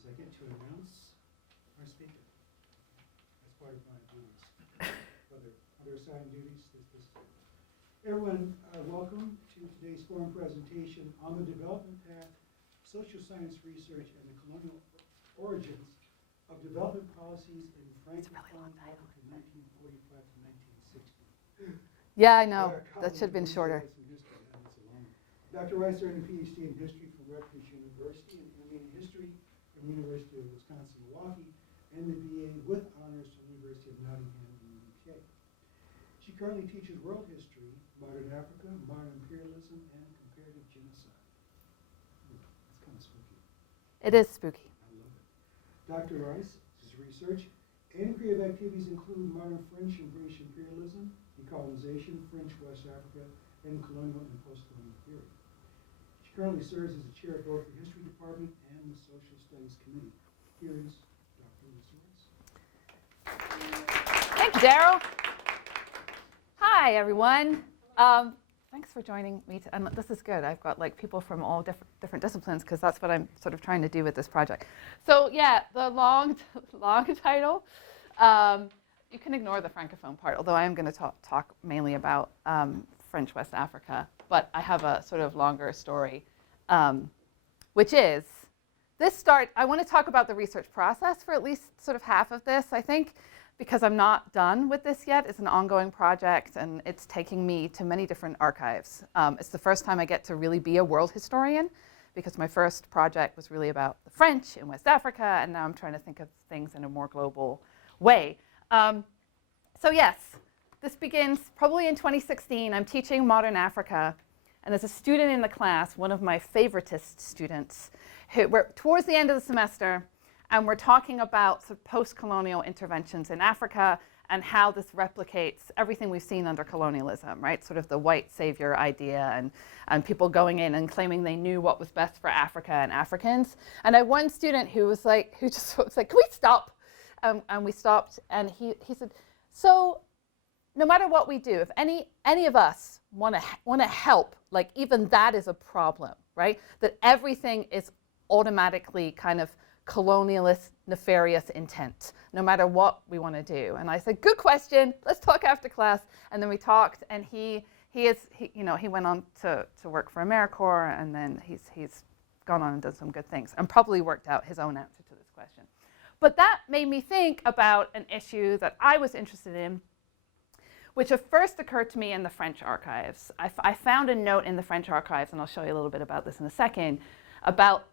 is I get to announce our speaker as part of my duties. Other assigned duties, this. Everyone, welcome to today's forum presentation on the development path, social science research, and the colonial origins of development policies in Francophone Africa from 1945 to 1960. Yeah, I know. That should have been shorter. Dr. Rice earned a PhD in history from Rutgers University and MA in history from the University of Wisconsin-Milwaukee and the BA with honors from the University of Nottingham in the UK. She currently teaches world history, modern Africa, modern imperialism, and comparative genocide. That's kind of spooky. It is spooky. I love it. Dr. Rice's research and creative activities include modern French and British imperialism, decolonization, French West Africa, and colonial and post-colonial theory. She currently serves as the chair of both the History Department and the Social Studies Committee. Here is Dr. Louisa Rice. Thank you, Daryl. Hi, everyone. Thanks for joining me. And this is good. I've got like people from all different disciplines because that's what I'm sort of trying to do with this project. So yeah, the long title. You can ignore the Francophone part, although I am going to talk mainly about French West Africa. But I have a sort of longer story, which is I want to talk about the research process for at least sort of half of this, I think, because I'm not done with this yet. It's an ongoing project, and it's taking me to many different archives. It's the first time I get to really be a world historian, because my first project was really about the French in West Africa, and now I'm trying to think of things in a more global way. So yes, this begins probably in 2016. I'm teaching modern Africa, and as a student in the class, one of my favoritist students, we're towards the end of the semester, and we're talking about sort of post-colonial interventions in Africa and how this replicates everything we've seen under colonialism, right? Sort of the white savior idea and people going in and claiming they knew what was best for Africa and Africans. And I had one student who just was like, can we stop? And we stopped, and he said, so no matter what we do, if any of us want to help, like even that is a problem, right? That everything is automatically kind of colonialist, nefarious intent, no matter what we want to do. And I said, good question. Let's talk after class. And then we talked, and he went on to work for AmeriCorps, and then he's gone on and done some good things, and probably worked out his own answer to this question. But that made me think about an issue that I was interested in, which at first occurred to me in the French archives. I found a note in the French archives, and I'll show you a little bit about this in a second, about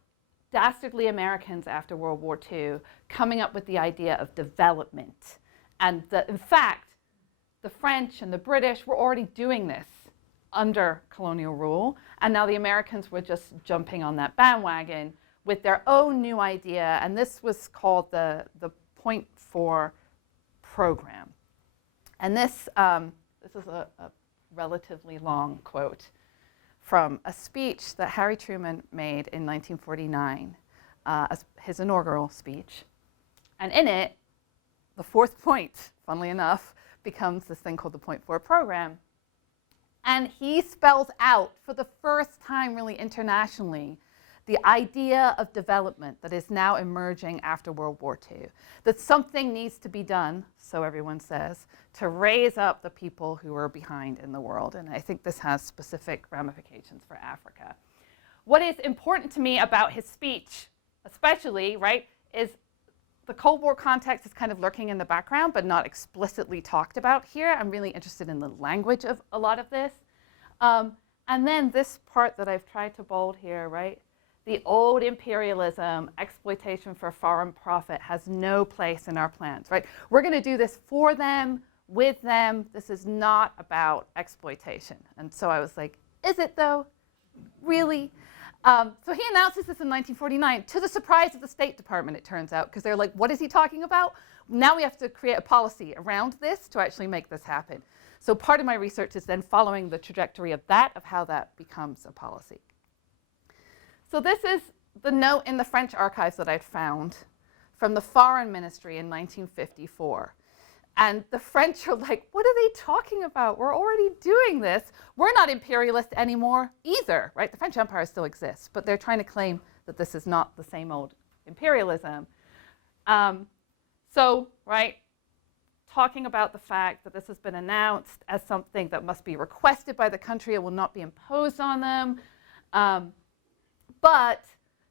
dastardly Americans after World War II coming up with the idea of development. And that, in fact, the French and the British were already doing this under colonial rule, and now the Americans were just jumping on that bandwagon with their own new idea, and this was called the Point 4 program. And this is a relatively long quote from a speech that Harry Truman made in 1949, as his inaugural speech. And in it, the fourth point, funnily enough, becomes this thing called the Point 4 program. And he spells out, for the first time really internationally, the idea of development that is now emerging after World War II. That something needs to be done, so everyone says, to raise up the people who are behind in the world. And I think this has specific ramifications for Africa. What is important to me about his speech, especially, right, is the Cold War context is kind of lurking in the background, but not explicitly talked about here. I'm really interested in the language of a lot of this. And then this part that I've tried to bold here, right? The old imperialism, exploitation for foreign profit has no place in our plans, right? We're going to do this for them, with them. This is not about exploitation. And so I was like, is it though? Really? So he announces this in 1949, to the surprise of the State Department, it turns out, because they're like, what is he talking about? Now we have to create a policy around this to actually make this happen. So part of my research is then following the trajectory of that, of how that becomes a policy. So this is the note in the French archives that I'd found from the Foreign Ministry in 1954. And the French are like, what are they talking about? We're already doing this. We're not imperialist anymore either, right? The French Empire still exists, but they're trying to claim that this is not the same old imperialism. So, right, talking about the fact that this has been announced as something that must be requested by the country, it will not be imposed on them. But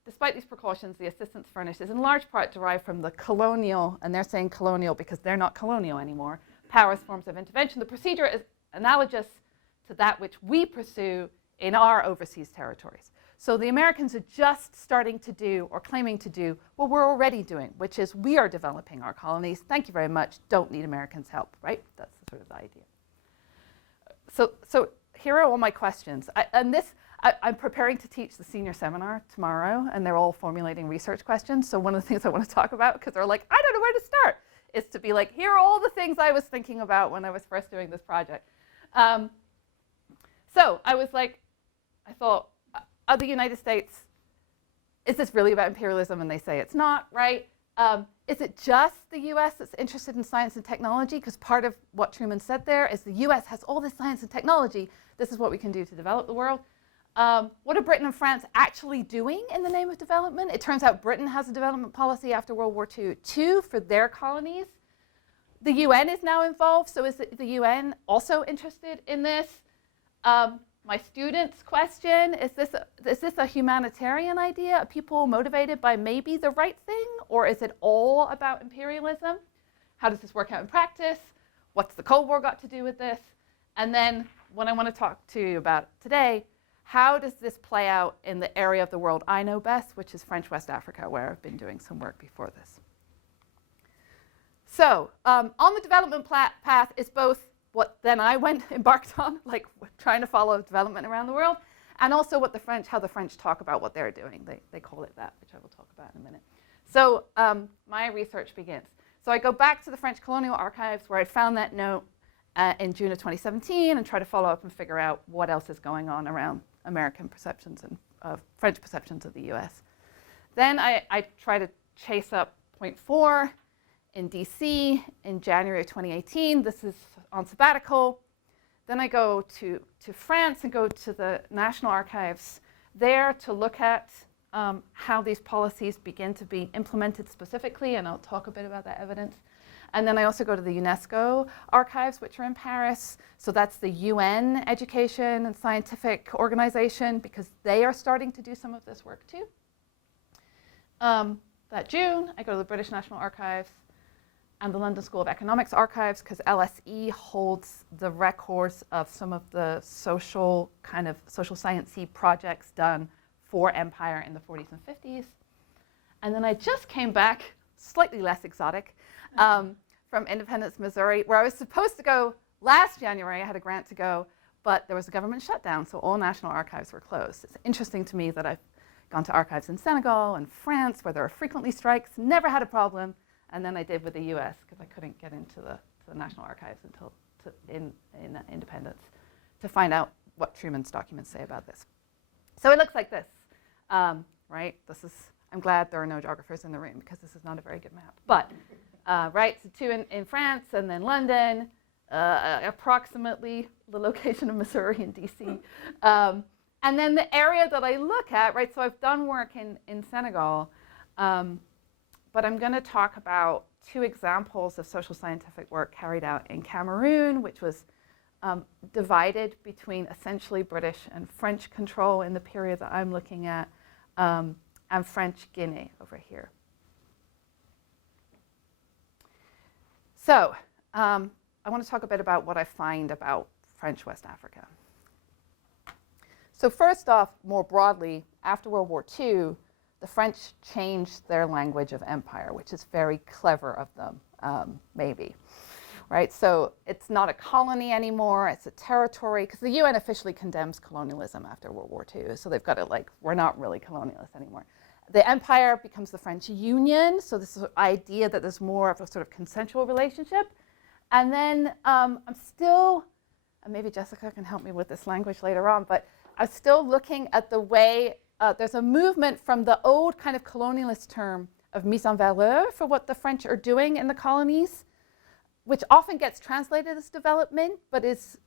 despite these precautions, the assistance furnished is in large part derived from the colonial, and they're saying colonial because they're not colonial anymore, powers forms of intervention. The procedure is analogous to that which we pursue in our overseas territories. So the Americans are just starting to do or claiming to do what we're already doing, which is we are developing our colonies. Thank you very much. Don't need Americans' help, right? That's sort of the idea. So here are all my questions. I'm preparing to teach the senior seminar tomorrow, and they're all formulating research questions. So one of the things I want to talk about, because they're like, I don't know where to start, is to be like, here are all the things I was thinking about when I was first doing this project. So I was like, I thought, the United States, is this really about imperialism? And they say it's not, right? Is it just the US that's interested in science and technology? Because part of what Truman said there is the US has all this science and technology. This is what we can do to develop the world. What are Britain and France actually doing in the name of development? It turns out Britain has a development policy after World War II too for their colonies. The UN is now involved, so is the UN also interested in this? My students' question, is this a humanitarian idea? Are people motivated by maybe the right thing? Or is it all about imperialism? How does this work out in practice? What's the Cold War got to do with this? And then what I want to talk to you about today, how does this play out in the area of the world I know best, which is French West Africa, where I've been doing some work before this. So on the development path is both what then I embarked on, like trying to follow development around the world, and also what how the French talk about what they're doing. They call it that, which I will talk about in a minute. So my research begins. So I go back to the French Colonial archives where I found that note in June of 2017 and try to follow up and figure out what else is going on around American perceptions and French perceptions of the US. Then I try to chase up point 4 in DC in January of 2018. This is on sabbatical. Then I go to France and go to the National Archives there to look at how these policies begin to be implemented specifically, and I'll talk a bit about that evidence. And then I also go to the UNESCO archives, which are in Paris. So that's the UN education and scientific organization, because they are starting to do some of this work too. That June, I go to the British National Archives and the London School of Economics archives, because LSE holds the records of some of the social science-y projects done for empire in the 40s and 50s. And then I just came back, slightly less exotic, from Independence, Missouri, where I was supposed to go last January. I had a grant to go, but there was a government shutdown, so all national archives were closed. It's interesting to me that I've gone to archives in Senegal and France, where there are frequently strikes, never had a problem. And then I did with the US, because I couldn't get into the National Archives until in Independence to find out what Truman's documents say about this. So it looks like this, right? I'm glad there are no geographers in the room, because this is not a very good map. But, right, so 2 in France, and then London, approximately the location of Missouri and DC. And then the area that I look at, right, so I've done work in Senegal, but I'm going to talk about 2 examples of social scientific work carried out in Cameroon, which was divided between essentially British and French control in the period that I'm looking at, and French Guinea over here. So I want to talk a bit about what I find about French West Africa. So first off, more broadly, after World War II, the French changed their language of empire, which is very clever of them, maybe, right? So it's not a colony anymore, it's a territory, because the UN officially condemns colonialism after World War II, so they've got it like, we're not really colonialists anymore. The empire becomes the French Union, so this idea that there's more of a sort of consensual relationship. And then I'm still, and maybe Jessica can help me with this language later on, but I'm still looking at the way there's a movement from the old kind of colonialist term of mise en valeur for what the French are doing in the colonies, which often gets translated as development, but is...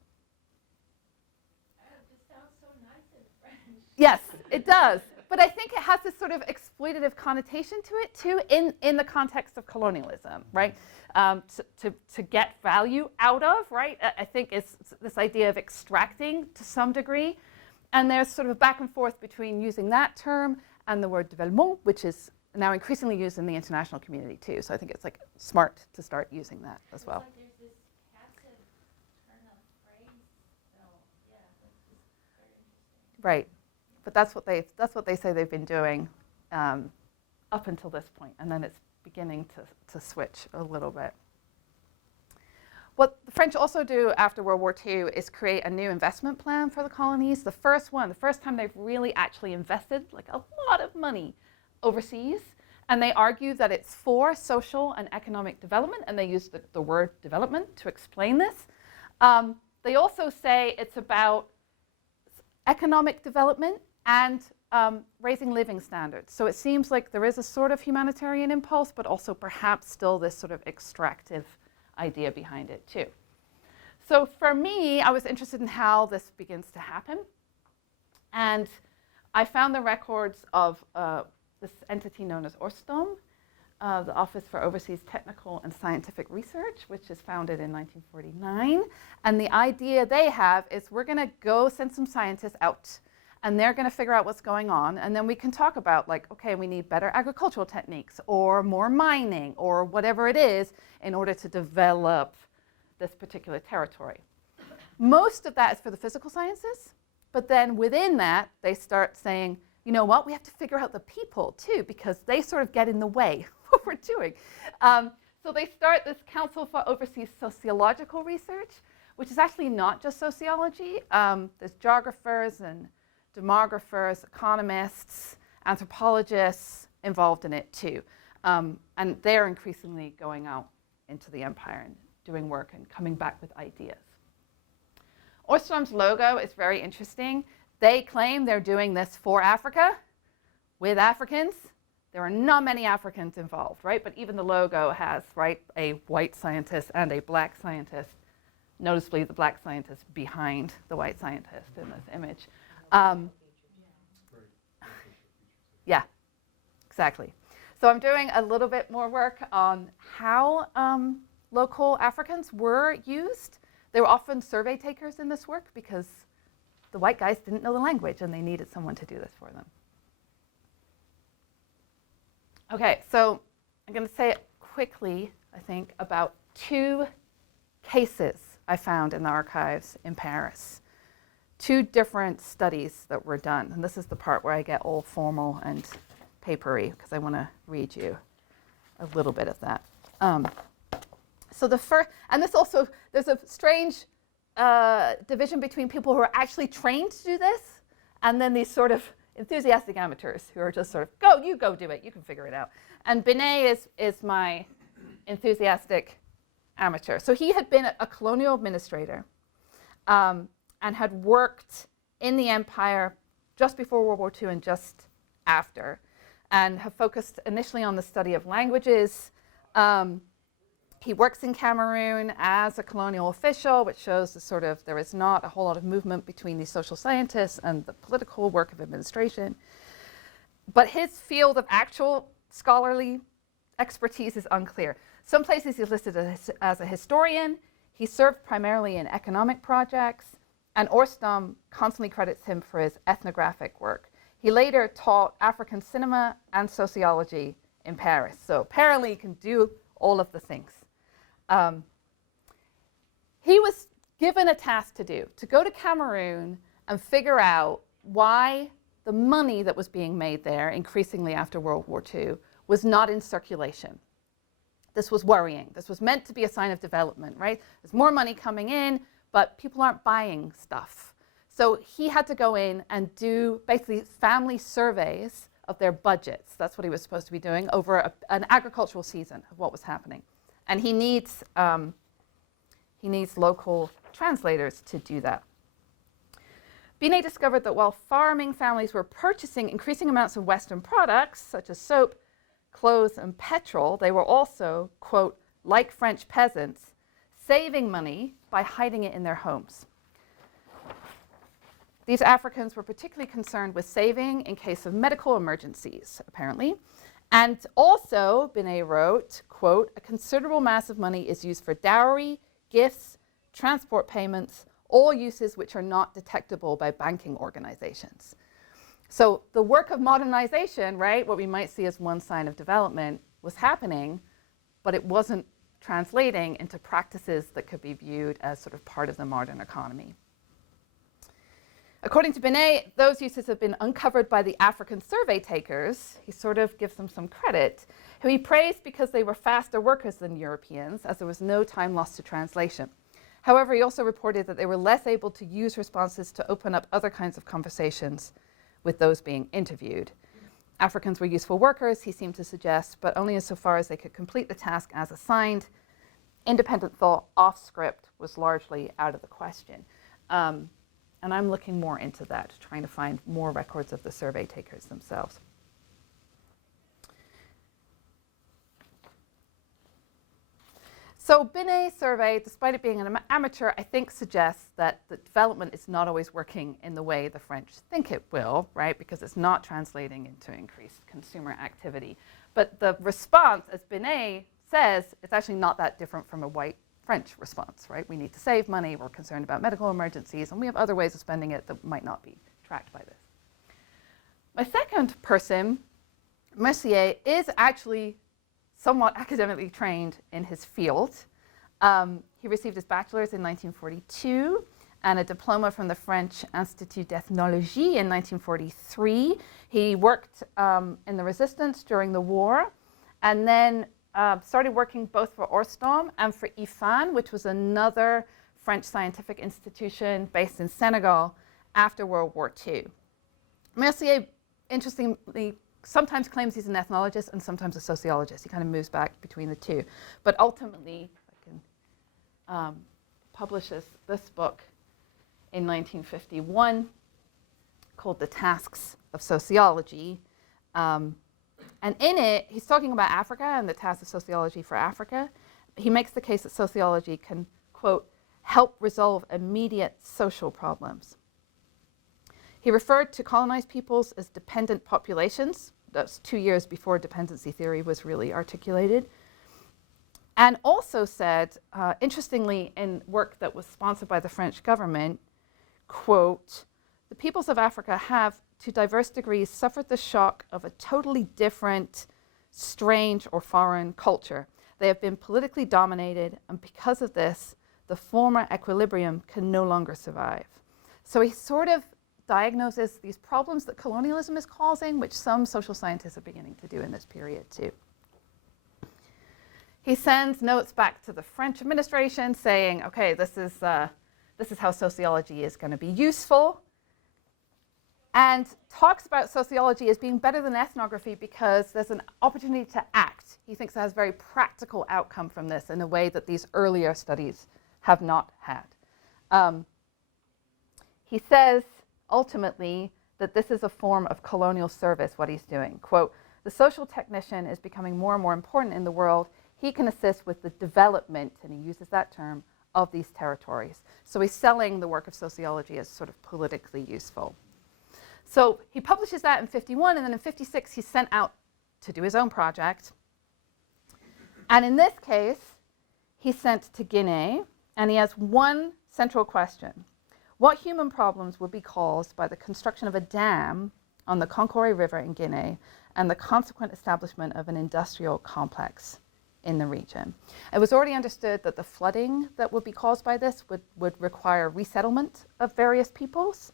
Oh, it just sounds so nice in French. Yes, it does. but I think it has this sort of exploitative connotation to it too, in the context of colonialism, right? To get value out of, right? I think it's this idea of extracting to some degree. And there's sort of a back and forth between using that term and the word développement, which is now increasingly used in the international community too. So I think it's like smart to start using that as well. It's like there's this passive turn of phrase. So yeah, that's just very interesting. Right, but that's what they say they've been doing up until this point, and then it's beginning to switch a little bit. What the French also do after World War II is create a new investment plan for the colonies. The first time they've really actually invested like a lot of money overseas, and they argue that it's for social and economic development, and they use the word development to explain this. They also say it's about economic development and raising living standards. So it seems like there is a sort of humanitarian impulse, but also perhaps still this sort of extractive idea behind it too. So for me, I was interested in how this begins to happen. And I found the records of this entity known as ORSP, the Office for Overseas Technical and Scientific Research, which is founded in 1949. And the idea they have is we're going to go send some scientists out, and they're going to figure out what's going on, and then we can talk about, like, okay, we need better agricultural techniques or more mining or whatever it is in order to develop this particular territory. Most of that is for the physical sciences, but then within that, they start saying, you know what, we have to figure out the people too, because they sort of get in the way of what we're doing. So they start this Council for Overseas Sociological Research, which is actually not just sociology. There's geographers and demographers, economists, anthropologists involved in it too. And they're increasingly going out into the empire and doing work and coming back with ideas. ORSP's logo is very interesting. They claim they're doing this for Africa, with Africans. There are not many Africans involved, right? But even the logo has, right, a white scientist and a black scientist. Noticeably, the black scientist behind the white scientist in this image. Yeah, exactly. So I'm doing a little bit more work on how local Africans were used. They were often survey takers in this work because the white guys didn't know the language and they needed someone to do this for them. Okay, so I'm going to say quickly, I think, about 2 cases I found in the archives in Paris. 2 different studies that were done. And this is the part where I get all formal and papery, because I want to read you a little bit of that. So the first, and this also, there's a strange division between people who are actually trained to do this, and then these sort of enthusiastic amateurs who are just sort of, you go do it, you can figure it out. And Binet is my enthusiastic amateur. So he had been a colonial administrator and had worked in the empire just before World War II and just after, and have focused initially on the study of languages. He works in Cameroon as a colonial official, which shows the sort of, there is not a whole lot of movement between these social scientists and the political work of administration. But his field of actual scholarly expertise is unclear. Some places he's listed as a historian. He served primarily in economic projects, and ORSP constantly credits him for his ethnographic work. He later taught African cinema and sociology in Paris. So apparently he can do all of the things. He was given a task to do, to go to Cameroon and figure out why the money that was being made there, increasingly after World War II, was not in circulation. This was worrying. This was meant to be a sign of development, right? There's more money coming in, but people aren't buying stuff. So he had to go in and do basically family surveys of their budgets. That's what he was supposed to be doing over an agricultural season of what was happening. And he needs local translators to do that. Binet discovered that while farming families were purchasing increasing amounts of Western products, such as soap, clothes, and petrol, they were also, quote, like French peasants, saving money by hiding it in their homes. These Africans were particularly concerned with saving in case of medical emergencies, apparently. And also, Binet wrote, quote, a considerable mass of money is used for dowry, gifts, transport payments, all uses which are not detectable by banking organizations. So the work of modernization, right, what we might see as one sign of development, was happening, but it wasn't translating into practices that could be viewed as sort of part of the modern economy. According to Binet, those uses have been uncovered by the African survey takers. He sort of gives them some credit, who he praised because they were faster workers than Europeans, as there was no time lost to translation. However, he also reported that they were less able to use responses to open up other kinds of conversations with those being interviewed. Africans were useful workers, he seemed to suggest, but only insofar as they could complete the task as assigned. Independent thought off script was largely out of the question. And I'm looking more into that, trying to find more records of the survey takers themselves. So Binet's survey, despite it being an amateur, I think suggests that the development is not always working in the way the French think it will, right? Because it's not translating into increased consumer activity. But the response, as Binet says, it's actually not that different from a white French response, right? We need to save money, we're concerned about medical emergencies, and we have other ways of spending it that might not be tracked by this. My second person, Mercier, is actually somewhat academically trained in his field. He received his bachelor's in 1942 and a diploma from the French Institut d'Ethnologie in 1943. He worked in the resistance during the war and then started working both for ORSP and for IFAN, which was another French scientific institution based in Senegal after World War II. Mercier, interestingly, sometimes claims he's an ethnologist and sometimes a sociologist. He kind of moves back between the two. But ultimately, publishes this book in 1951 called The Tasks of Sociology. And in it, he's talking about Africa and the tasks of sociology for Africa. He makes the case that sociology can, quote, help resolve immediate social problems. He referred to colonized peoples as dependent populations. That's 2 years before dependency theory was really articulated. And also said, interestingly, in work that was sponsored by the French government, quote, the peoples of Africa have, to diverse degrees, suffered the shock of a totally different, strange, or foreign culture. They have been politically dominated, and because of this, the former equilibrium can no longer survive. So he sort of diagnoses these problems that colonialism is causing, which some social scientists are beginning to do in this period too. He sends notes back to the French administration saying, okay, this is how sociology is going to be useful, and talks about sociology as being better than ethnography because there's an opportunity to act. He thinks it has a very practical outcome from this in a way that these earlier studies have not had. He says, ultimately, that this is a form of colonial service, what he's doing. Quote, the social technician is becoming more and more important in the world. He can assist with the development, and he uses that term, of these territories. So he's selling the work of sociology as sort of politically useful. So he publishes that in 51, and then in 56 he's sent out to do his own project. And in this case, he's sent to Guinea, and he has one central question. What human problems would be caused by the construction of a dam on the Konkore River in Guinea and the consequent establishment of an industrial complex in the region? It was already understood that the flooding that would be caused by this would require resettlement of various peoples.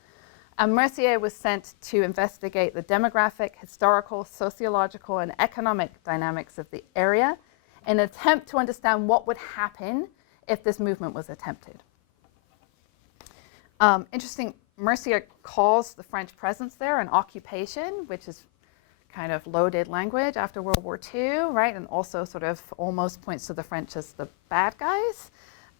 And Mercier was sent to investigate the demographic, historical, sociological, and economic dynamics of the area in an attempt to understand what would happen if this movement was attempted. Interesting, Mercier calls the French presence there an occupation, which is kind of loaded language after World War II, right? And also sort of almost points to the French as the bad guys.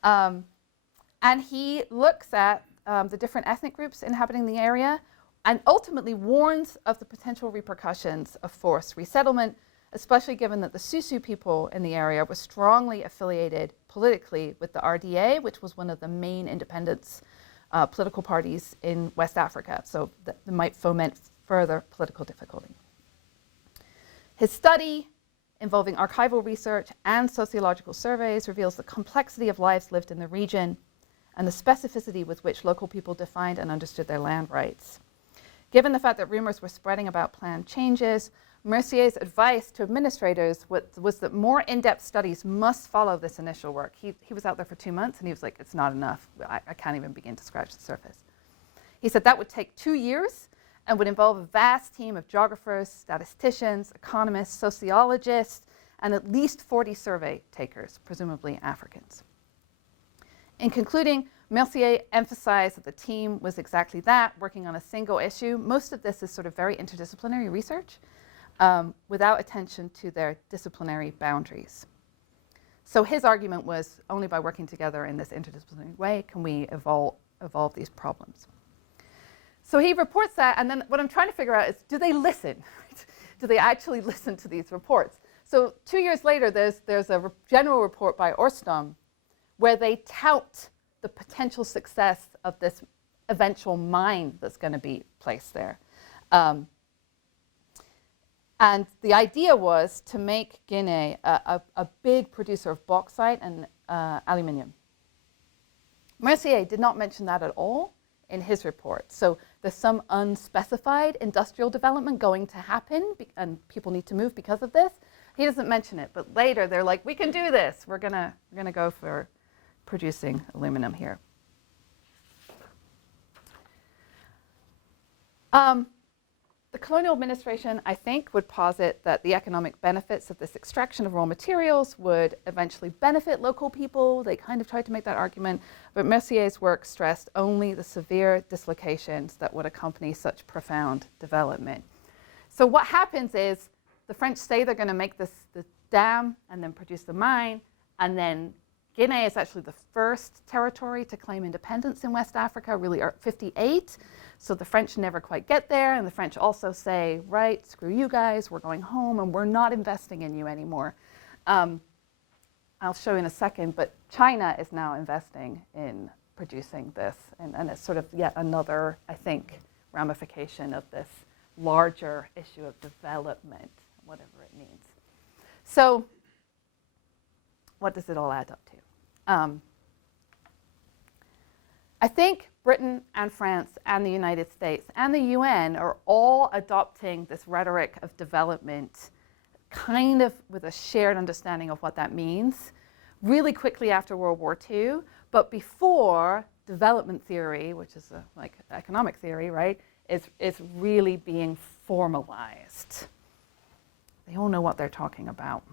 And he looks at the different ethnic groups inhabiting the area and ultimately warns of the potential repercussions of forced resettlement, especially given that the Susu people in the area were strongly affiliated politically with the RDA, which was one of the main independence political parties in West Africa, so that might foment further political difficulty. His study, involving archival research and sociological surveys, reveals the complexity of lives lived in the region and the specificity with which local people defined and understood their land rights. Given the fact that rumors were spreading about planned changes, Mercier's advice to administrators was that more in-depth studies must follow this initial work. He was out there for 2 months and he was like, it's not enough. I can't even begin to scratch the surface. He said that would take 2 years and would involve a vast team of geographers, statisticians, economists, sociologists, and at least 40 survey takers, presumably Africans. In concluding, Mercier emphasized that the team was exactly that, working on a single issue. Most of this is sort of very interdisciplinary research without attention to their disciplinary boundaries. So his argument was only by working together in this interdisciplinary way can we evolve these problems. So he reports that, and then what I'm trying to figure out is, do they listen? Do they actually listen to these reports? So 2 years later, there's a general report by ORSP where they tout the potential success of this eventual mine that's going to be placed there. And the idea was to make Guinea a big producer of bauxite and aluminium. Mercier did not mention that at all in his report. So there's some unspecified industrial development going to happen, and people need to move because of this. He doesn't mention it, but later they're like, we can do this. We're gonna go for producing aluminum here. The colonial administration, I think, would posit that the economic benefits of this extraction of raw materials would eventually benefit local people. They kind of tried to make that argument, but Mercier's work stressed only the severe dislocations that would accompany such profound development. So what happens is the French say they're going to make the dam and then produce the mine, and then Guinea is actually the first territory to claim independence in West Africa, really 58. So the French never quite get there, and the French also say, right, screw you guys, we're going home, and we're not investing in you anymore. I'll show you in a second, but China is now investing in producing this, and it's sort of yet another, I think, ramification of this larger issue of development, whatever it means. So what does it all add up to? I think Britain and France and the United States and the UN are all adopting this rhetoric of development kind of with a shared understanding of what that means really quickly after World War II, but before development theory, which is like economic theory, right, is really being formalized. They all know what they're talking about.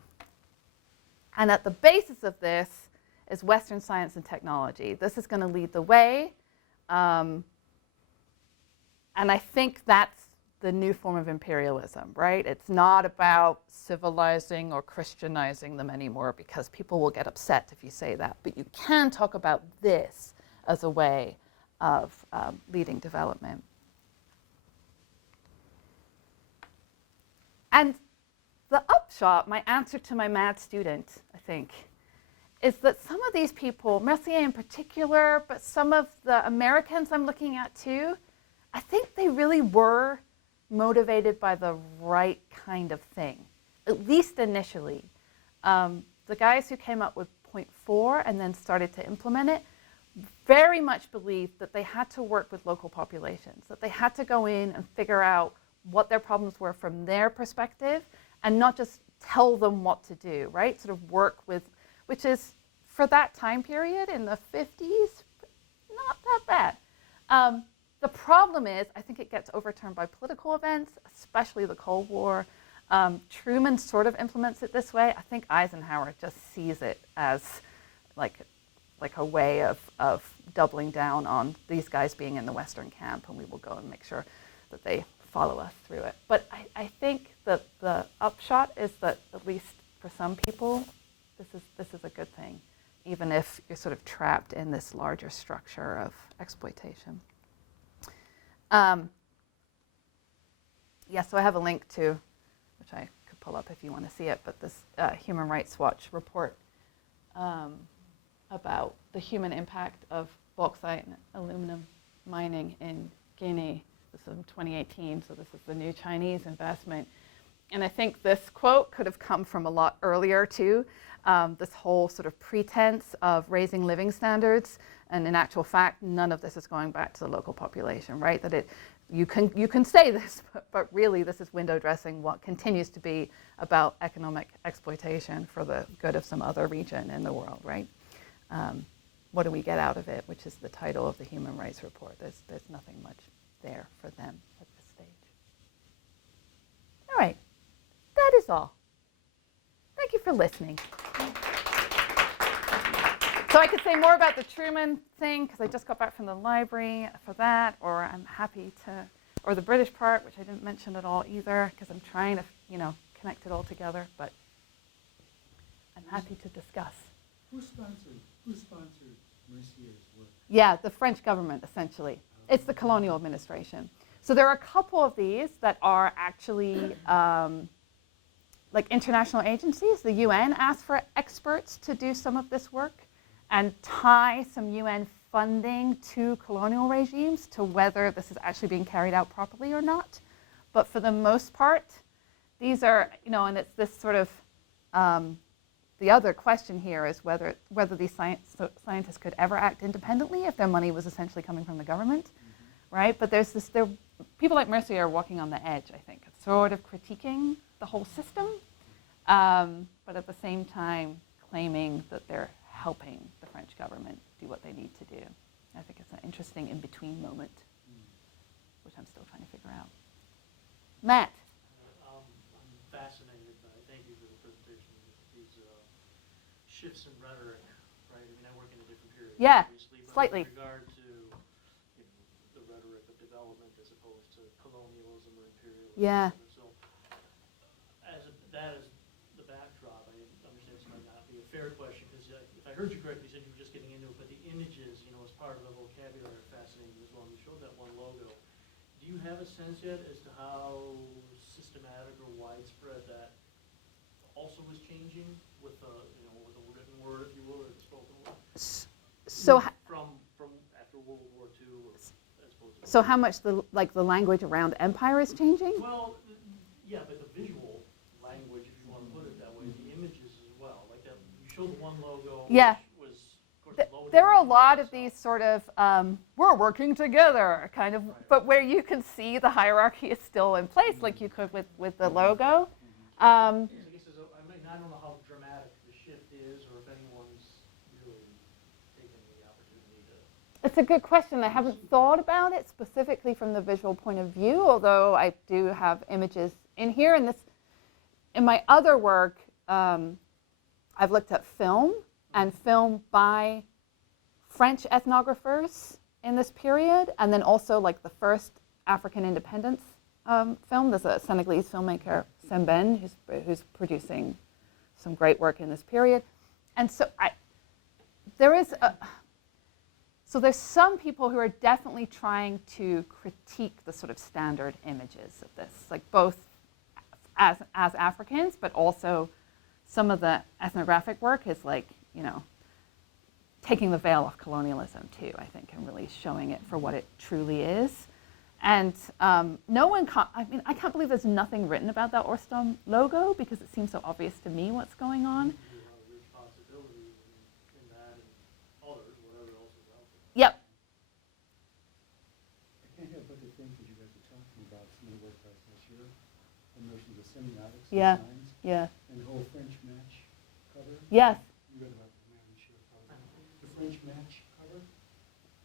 And at the basis of this is Western science and technology. This is going to lead the way. And I think that's the new form of imperialism, right? It's not about civilizing or Christianizing them anymore, because people will get upset if you say that. But you can talk about this as a way of leading development. And the upshot, my answer to my mad student, I think, is that some of these people, Mercier in particular, but some of the Americans I'm looking at too, I think they really were motivated by the right kind of thing, at least initially. The guys who came up with point 4 and then started to implement it very much believed that they had to work with local populations, that they had to go in and figure out what their problems were from their perspective and not just tell them what to do, right? Sort of work with, which is, for that time period in the 50s, not that bad. The problem is, I think it gets overturned by political events, especially the Cold War. Truman sort of implements it this way. I think Eisenhower just sees it as like a way of doubling down on these guys being in the Western camp, and we will go and make sure that they follow us through it. But I think that the upshot is that, at least for some people, this is a good thing, even if you're sort of trapped in this larger structure of exploitation. So I have a link to, which I could pull up if you want to see it, but this Human Rights Watch report about the human impact of bauxite and aluminum mining in Guinea. This is in 2018, so this is the new Chinese investment. And I think this quote could have come from a lot earlier too, this whole sort of pretense of raising living standards, and in actual fact, none of this is going back to the local population, right? That you can say this, but really this is window dressing what continues to be about economic exploitation for the good of some other region in the world, right? What do we get out of it, which is the title of the Human Rights Report. There's nothing much there for them at this stage. All right, that is all. Thank you for listening. So I could say more about the Truman thing, because I just got back from the library for that, or I'm happy to, or the British part, which I didn't mention at all either, because I'm trying to, connect it all together, but I'm happy to discuss. Who sponsored Mercier's work? Yeah, the French government, essentially. It's the Colonial administration. So there are a couple of these that are actually like international agencies. The UN asked for experts to do some of this work and tie some UN funding to colonial regimes to whether this is actually being carried out properly or not. But for the most part, these are, and it's this sort of, the other question here is whether these scientists could ever act independently if their money was essentially coming from the government, right? But people like Mercier are walking on the edge, I think, sort of critiquing the whole system, but at the same time claiming that they're helping the French government do what they need to do. I think it's an interesting in-between moment, which I'm still trying to figure out. Matt. I'm fascinated by, thank you for the presentation, these shifts in rhetoric, right? I mean, I work in a different period, Yeah, obviously, but slightly. with regard to the rhetoric of development as opposed to colonialism or imperialism. Yeah. So that is the backdrop. I understand this might not be a fair question, because if I heard you correctly, you said you were just getting into it, but the images, as part of the vocabulary are fascinating as well. And you showed that one logo. Do you have a sense yet as to how systematic or widespread that also is changing with the written word, if you will, or the spoken word? So From after World War II, as opposed to. So how much the language around empire is changing? Well, yeah, but the visual language, if you want to put it that way, the images as well. Like that, you showed the one logo. Yeah. Which was, of course, loaded. There are a lot of these sort of we're working together kind of, but where you can see the hierarchy is still in place, like you could with the logo. I don't know how dramatic the shift is, or if anyone's really taken the opportunity to. It's a good question. I haven't thought about it specifically from the visual point of view, although I do have images in here. In my other work, I've looked at film and film by French ethnographers in this period, and then also like the first African independence film. There's a Senegalese filmmaker, Semben, who's producing some great work in this period. And so there's some people who are definitely trying to critique the sort of standard images of this, like both as Africans, but also some of the ethnographic work is like, taking the veil off colonialism too, I think, and really showing it for what it truly is. And no one, I can't believe there's nothing written about that ORSP logo, because it seems so obvious to me what's going on. You have a huge possibility in that and others, whatever else is out there. Yep. I can't help but to think that you guys are talking about some of the work by Mercier, the notions of semiotics Yeah. and signs, Yeah. and the whole French match cover. Yes. You read about the Mercier cover. The French match cover.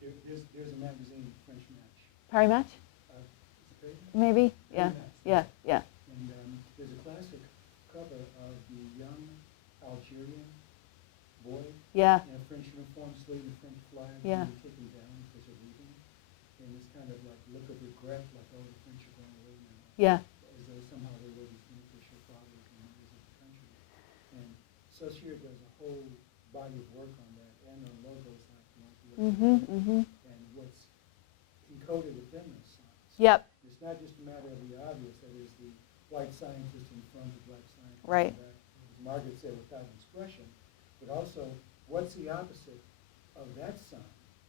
There's a magazine, French Match. Paris Match? Okay? Maybe? Yeah. Match. Yeah. Yeah. And there's a classic cover of the young Algerian boy Yeah. in a French uniform, saluting the French flag, Yeah. being taken down because they're leaving. And this kind of like look of regret, like, oh, the French are going away now. Yeah. As though somehow they were these beneficial fathers and mothers of the country. And Saussure does a whole body of work on that, and on logos like the ones we looked at Mm-hmm. today, Mm-hmm. and what's encoded within those signs. Yep. It's not just a matter of the obvious, that is the white scientist in front of black scientist Right. in back, as Margaret said, without expression, but also what's the opposite of that sign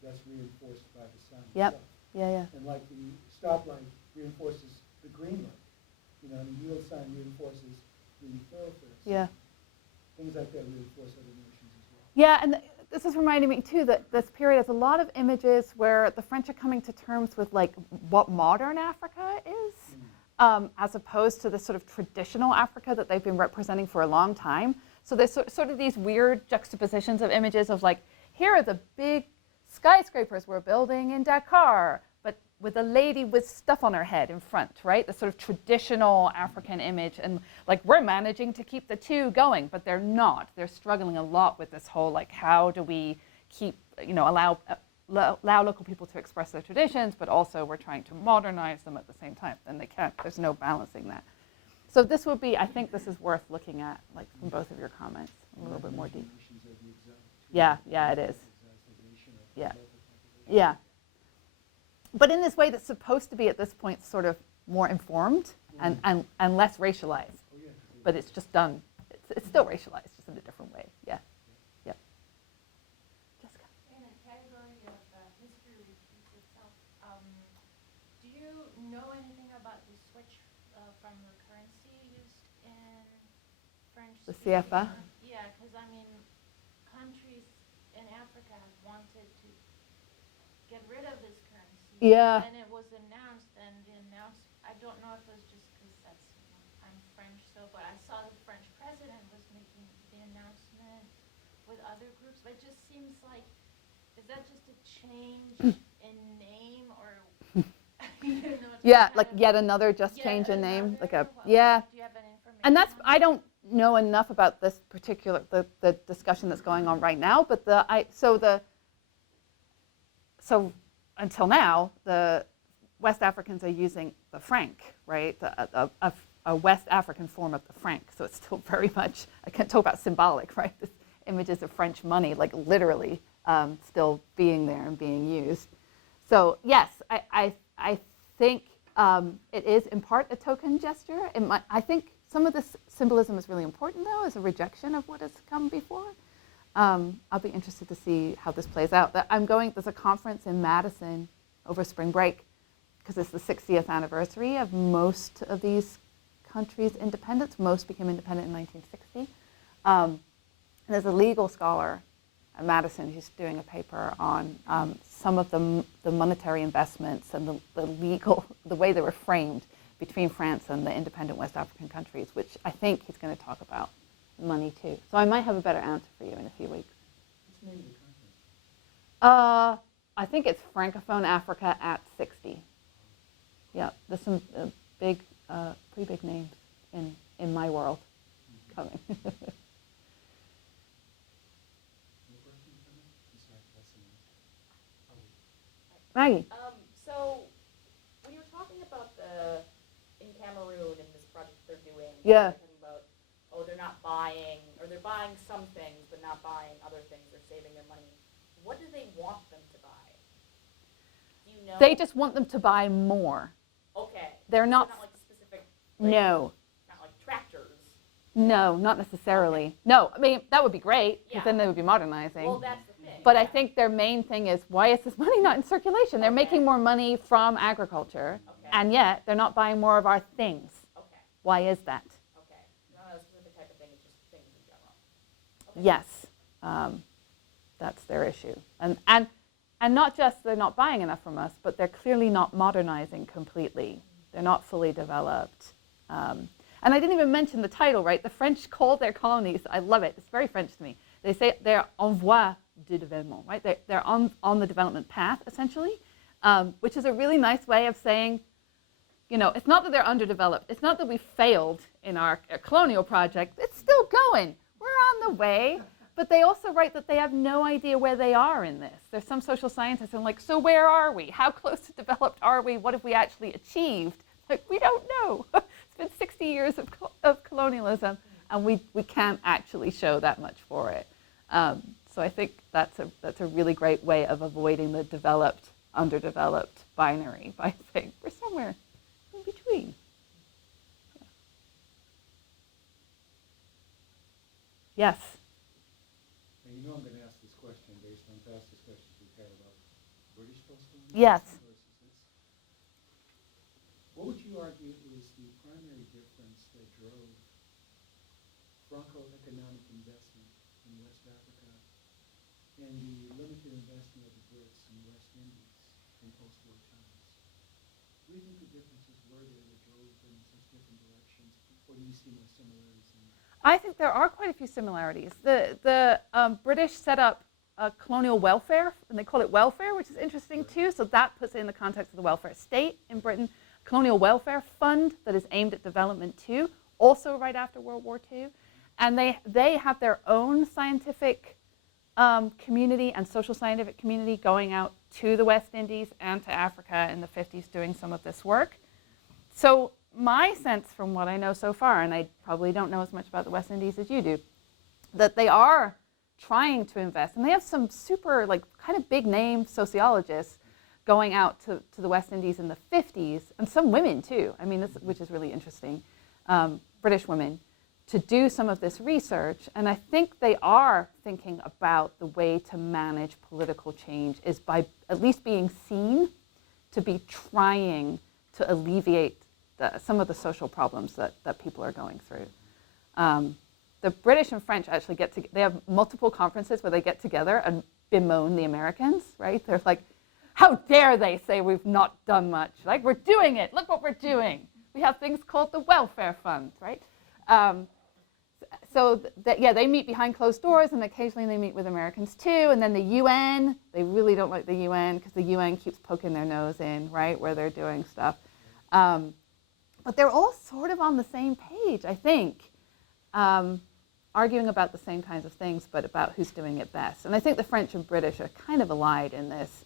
that's reinforced by the sign Yep. itself? Yeah. And like the stoplight reinforces the green light, you know, and the yield sign reinforces the thoroughfare sign. Yeah. Things like that reinforce other notions as well. Yeah, and this is reminding me too that this period has a lot of images where the French are coming to terms with like what modern Africa is, as opposed to the sort of traditional Africa that they've been representing for a long time. So there's sort of these weird juxtapositions of images of like, here are the big skyscrapers we're building in Dakar, but with a lady with stuff on her head in front, right? The sort of traditional African image, and like we're managing to keep the two going, but they're not. They're struggling a lot with this whole like, how do we keep, you know, allow local people to express their traditions, but also we're trying to modernize them at the same time, and they can't. There's no balancing that. So this would be, I think this is worth looking at, like from both of your comments, a little bit more deep. Yeah, it is. Yeah. Yeah. But in this way that's supposed to be at this point sort of more informed and less racialized. But it's just done, it's still racialized, just in a different way. Yeah. Yeah. Jessica. In a category of history repeats itself, do you know anything about the switch from the currency used in French? The CFA? Yeah, because I mean, countries in Africa have wanted to get rid of this currency. Yeah. And it was announced, and I don't know if it was just because I'm French, but I saw the French president was making the announcement with other groups, but it just seems like, is that just a change in name, or, you know? Yeah, like yet another change in name. Like a, yeah. Do you have any information? And that's, on I don't know enough about this particular, the discussion that's going on right now, but so until now, the West Africans are using the franc, right? A West African form of the franc. So it's still very much, I can't talk about symbolic, right? This images of French money, like literally still being there and being used. So yes, I think it is in part a token gesture. I think some of this symbolism is really important though, as a rejection of what has come before. I'll be interested to see how this plays out. There's a conference in Madison over spring break, because it's the 60th anniversary of most of these countries' independence. Most became independent in 1960. There's a legal scholar at Madison who's doing a paper on some of the monetary investments and the way they were framed between France and the independent West African countries, which I think he's going to talk about money too. So I might have a better answer for you in a few weeks. What's the name of the conference? I think it's Francophone Africa at 60. Yeah, there's some pretty big names in my world coming. Maggie. So when you were talking about in Cameroon and this project they're doing, Yeah. talking about, they're not buying, or they're buying some things but not buying other things, they're saving their money. What do they want them to buy? Do you know? They just want them to buy more. Okay. They're So not. not like specific. No. Not like tractors. No, not necessarily. No, I mean, that would be great, because then they would be modernizing. Well, that's the thing. But I think their main thing is, why is this money not in circulation? They're making more money from agriculture, and yet they're not buying more of our things. Okay. Why is that? Okay. Not a specific type of thing, it's just things in general. Okay. Yes, that's their issue. And not just they're not buying enough from us, but they're clearly not modernizing completely. They're not fully developed. And I didn't even mention the title, right? The French call their colonies, I love it, it's very French to me. They say they're en voie de développement, right? They're on the development path, essentially, which is a really nice way of saying, you know, it's not that they're underdeveloped. It's not that we failed in our colonial project. It's still going. We're on the way. But they also write that they have no idea where they are in this. There's some social scientists and like, so where are we? How close to developed are we? What have we actually achieved? Like, we don't know. It's been 60 years of colonialism, and we can't actually show that much for it. So I think that's a really great way of avoiding the developed, underdeveloped binary by saying we're somewhere in between. Yeah. Yes. And you know I'm going to ask past discussions we've had about British post-colonial Yes. versus this. What would you argue is the primary difference that drove Franco-economic investment in West Africa and the limited investment of the Brits in the West Indies in post-war times? What do you think the differences were there that drove them in such different directions, or do you see more similarities in that? I think there are quite a few similarities. The British set up colonial welfare, and they call it welfare, which is interesting too. So that puts it in the context of the welfare state in Britain. Colonial welfare fund that is aimed at development too, also right after World War II. And they have their own scientific community and social scientific community going out to the West Indies and to Africa in the 50s doing some of this work. So my sense from what I know so far, and I probably don't know as much about the West Indies as you do, that they are trying to invest, and they have some super, like, kind of big name sociologists going out to the West Indies in the 50s, and some women too, I mean, which is really interesting, British women, to do some of this research. And I think they are thinking about the way to manage political change is by at least being seen to be trying to alleviate some of the social problems that people are going through. The British and French actually they have multiple conferences where they get together and bemoan the Americans, right? They're like, how dare they say we've not done much? Like, we're doing it, look what we're doing. We have things called the welfare fund, right? They meet behind closed doors, and occasionally they meet with Americans too. And then the UN, they really don't like the UN because the UN keeps poking their nose in, right, where they're doing stuff. But they're all sort of on the same page, I think, arguing about the same kinds of things, but about who's doing it best. And I think the French and British are kind of allied in this.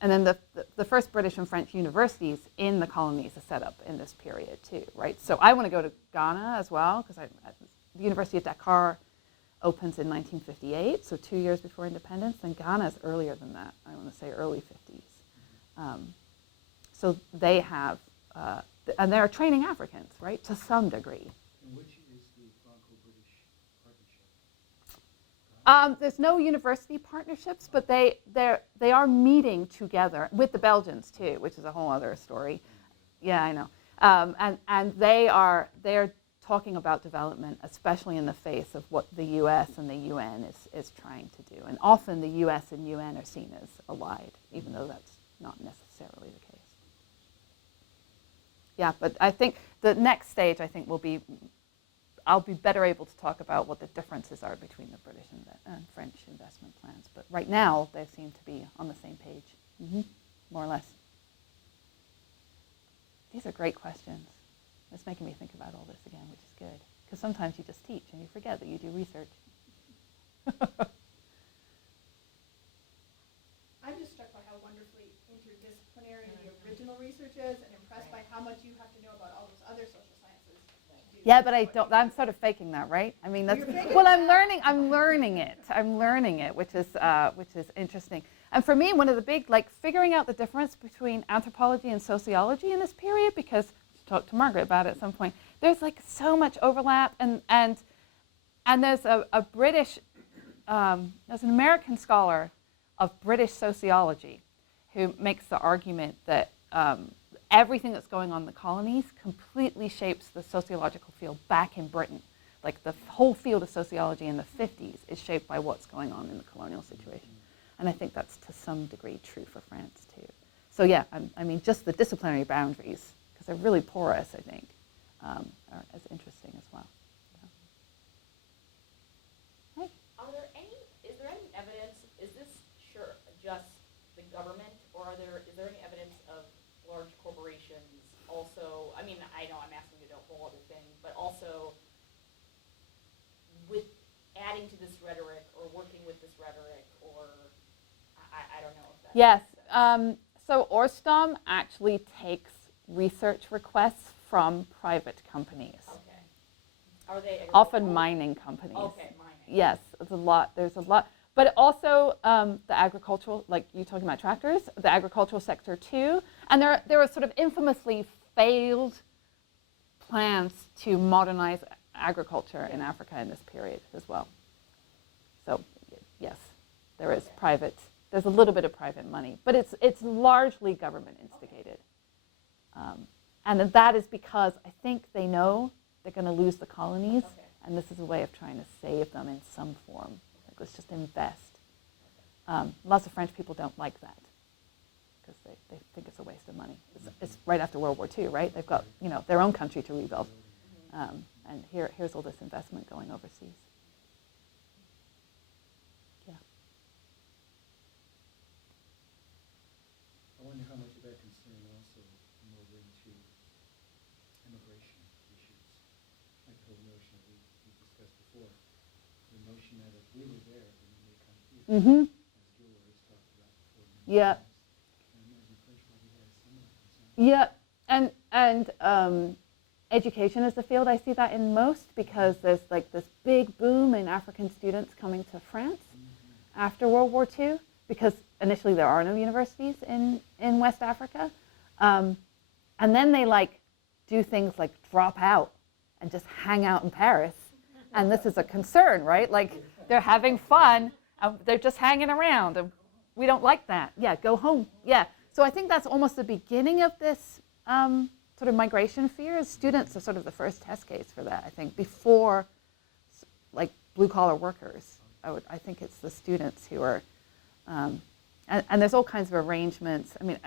And then the first British and French universities in the colonies are set up in this period too, right? So I want to go to Ghana as well, because the University of Dakar opens in 1958, so 2 years before independence, and Ghana is earlier than that, I want to say early 50s. So they have, and they're training Africans, right, to some degree. And which is the Franco-British partnership? There's no university partnerships, but they are meeting together with the Belgians too, which is a whole other story. Yeah, I know. And they're talking about development, especially in the face of what the U.S. and the UN is trying to do. And often the U.S. and UN are seen as allied, even though that's not necessarily the case. Yeah, but I think the next stage, will be, I'll be better able to talk about what the differences are between the British and French investment plans. But right now, they seem to be on the same page, more or less. These are great questions. It's making me think about all this again, which is good. Because sometimes you just teach and you forget that you do research. I'm just struck by how wonderfully interdisciplinary the original research is, and impressed by how much you have to know about all those other social sciences. to do Yeah, but I what don't. you I'm do. sort of faking that, right? I mean, that's You're faking well. that. I'm learning it, which is interesting. And for me, one of the big, like, figuring out the difference between anthropology and sociology in this period, because I talked to Margaret about it at some point. There's like so much overlap, and there's a British, there's an American scholar of British sociology who makes the argument that everything that's going on in the colonies completely shapes the sociological field back in Britain. Like the whole field of sociology in the 50s is shaped by what's going on in the colonial situation. And I think that's to some degree true for France too. So yeah, I mean, just the disciplinary boundaries, because they're really porous, I think, are as interesting as well. Right. Is there any evidence, is this just the government, or is there any evidence of large corporations also, I mean, I know I'm asking you to do a whole other thing, but also with adding to this rhetoric or working with this rhetoric, or I don't know if that Yes. makes sense. So ORSP actually takes research requests from private companies, Okay. Are they often mining companies. Okay, mining. Yes, there's a lot. But also the agricultural, like you talking about tractors, the agricultural sector too. And there are sort of infamously failed plans to modernize agriculture in Africa in this period as well. So yes, there is private there's a little bit of private money, but it's largely government instigated. And that is because I think they know they're going to lose the colonies, Okay. and this is a way of trying to save them in some form. Like, let's just invest. Lots of French people don't like that because they think it's a waste of money. It's right after World War II, right? They've got their own country to rebuild, and here's all this investment going overseas. Yeah. I wonder how much of that concern also move into immigration issues, like the whole notion we discussed before, the notion that if we were there, then we may come here, Mm-hmm. as Joel always talked about before. Yeah. And I imagine French probably has similar concerns. Yeah, and education is the field I see that in most, because there's like this big boom in African students coming to France after World War II, because initially there are no universities in West Africa. And then they like do things like drop out and just hang out in Paris. And this is a concern, right? Like they're having fun, they're just hanging around. And we don't like that. Yeah, go home. Yeah. So I think that's almost the beginning of this sort of migration fears. Students are sort of the first test case for that, I think, before like blue-collar workers. I think it's the students who are, and there's all kinds of arrangements. I mean,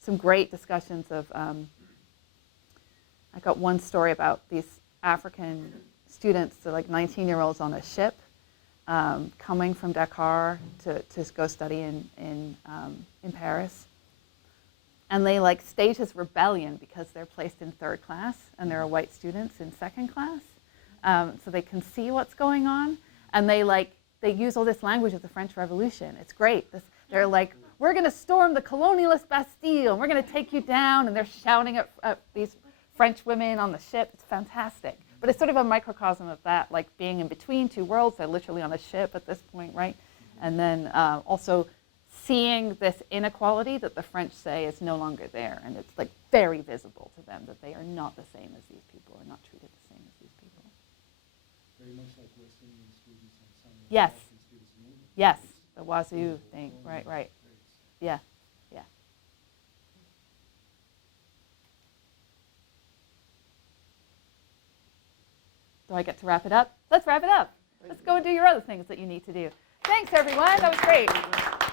some great discussions of, I got one story about these African students, they're like 19-year-olds on a ship coming from Dakar to go study in Paris. And they like stage as rebellion because they're placed in third class and there are white students in second class. So they can see what's going on. And they use all this language of the French Revolution. It's great. They're like, we're going to storm the colonialist Bastille and we're going to take you down. And they're shouting at these French women on the ship. It's fantastic. But it's sort of a microcosm of that, like being in between two worlds. They're literally on a ship at this point, right? And then also seeing this inequality that the French say is no longer there. And it's like very visible to them that they are not the same as these people, or not treated the same as these people. Very much like West Indian students and some Yes. African students in England. Yes, It's the Wazoo visible, thing, only right. very Yeah, yeah. Do I get to wrap it up? Let's wrap it up. Let's go and do your other things that you need to do. Thanks, everyone. That was great.